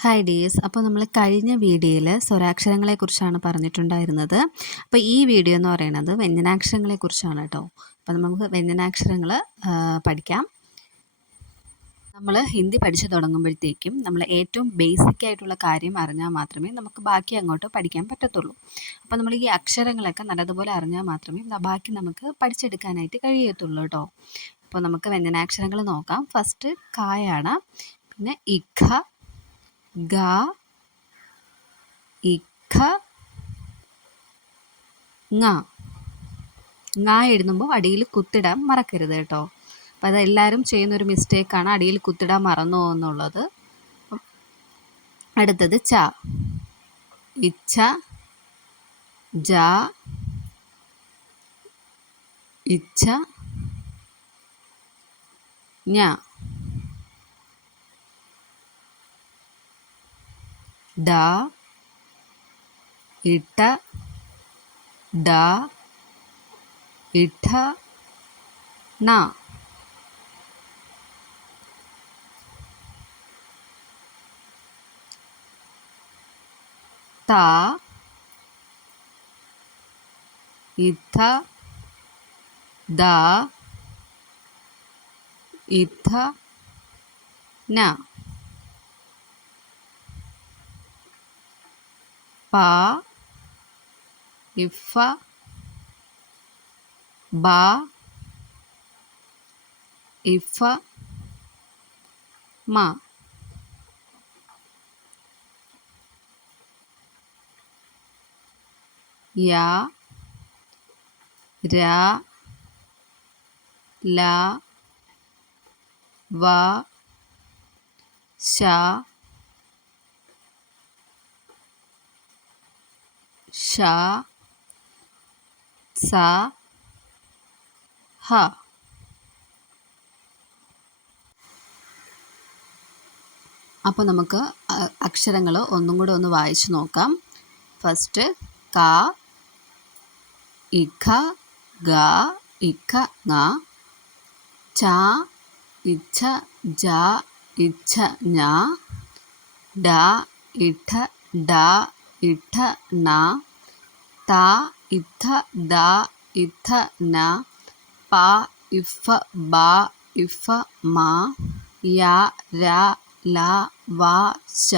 Hi dears അപ്പോൾ നമ്മൾ കഴിഞ്ഞ വീഡിയോയിൽ സ്വരാക്ഷരങ്ങളെക്കുറിച്ചാണ് പറഞ്ഞിട്ടുണ്ടായിരുന്നത്. അപ്പോൾ ഈ വീഡിയോ എന്ന് പറയുന്നത് വ്യഞ്ജനാക്ഷരങ്ങളെക്കുറിച്ചാണ് കേട്ടോ. അപ്പോൾ നമുക്ക് വ്യഞ്ജനാക്ഷരങ്ങൾ പഠിക്കാം. നമ്മൾ ഹിന്ദി പഠിച്ചു തുടങ്ങുമ്പോഴത്തേക്കും നമ്മൾ ഏറ്റവും ബേസിക് ആയിട്ടുള്ള കാര്യം അറിഞ്ഞാൽ മാത്രമേ നമുക്ക് ബാക്കി അങ്ങോട്ട് പഠിക്കാൻ പറ്റത്തുള്ളൂ. അപ്പോൾ നമ്മൾ ഈ അക്ഷരങ്ങളൊക്കെ നല്ലതുപോലെ അറിഞ്ഞാൽ മാത്രമേ ബാക്കി നമുക്ക് പഠിച്ചെടുക്കാനായിട്ട് കഴിയത്തുള്ളൂ കേട്ടോ. അപ്പോൾ നമുക്ക് വ്യഞ്ജനാക്ഷരങ്ങൾ നോക്കാം. ഫസ്റ്റ് കായാണ് പിന്നെ ഇഖ ഗ ഇഖ ങ. ങ എഴുതുമ്പോൾ അടിയിൽ കുത്തിടാൻ മറക്കരുത് കേട്ടോ. അപ്പോൾ അതെല്ലാവരും ചെയ്യുന്നൊരു മിസ്റ്റേക്കാണ് അടിയിൽ കുത്തിടാൻ മറന്നു എന്നുള്ളത്. അടുത്തത് ച. ഇച്ഛ ജ ഇച്ഛ ഞ ഡ ഇട്ട ഡ ഇഠ ന ത ഇഥ ദ ഇഥ ന. പ ഇഫ ബ ഇഫ മ യ ര ല വ ശ ഷ സ ഹ. അപ്പോൾ നമുക്ക് അക്ഷരങ്ങൾ ഒന്നും കൂടെ ഒന്ന് വായിച്ചു നോക്കാം. ഫസ്റ്റ് ക ഇഖ ഗ ഇഖ ങ ച ഇച്ഛ ജ ഇച്ഛ ഞ ഡ ഇഠ ഡ ഇഠ ന. ത ഇത്ത ദ ഇത്ത ന പ ഇഫ ബ ഇഫ മ യ ര ല വ ശ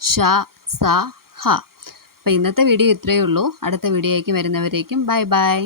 ഷ സ ഹ. അപ്പം ഇന്നത്തെ വീഡിയോ ഇത്രയേ ഉള്ളൂ. അടുത്ത വീഡിയോയ്ക്ക് വരുന്നവരേക്കും ബൈ ബൈ.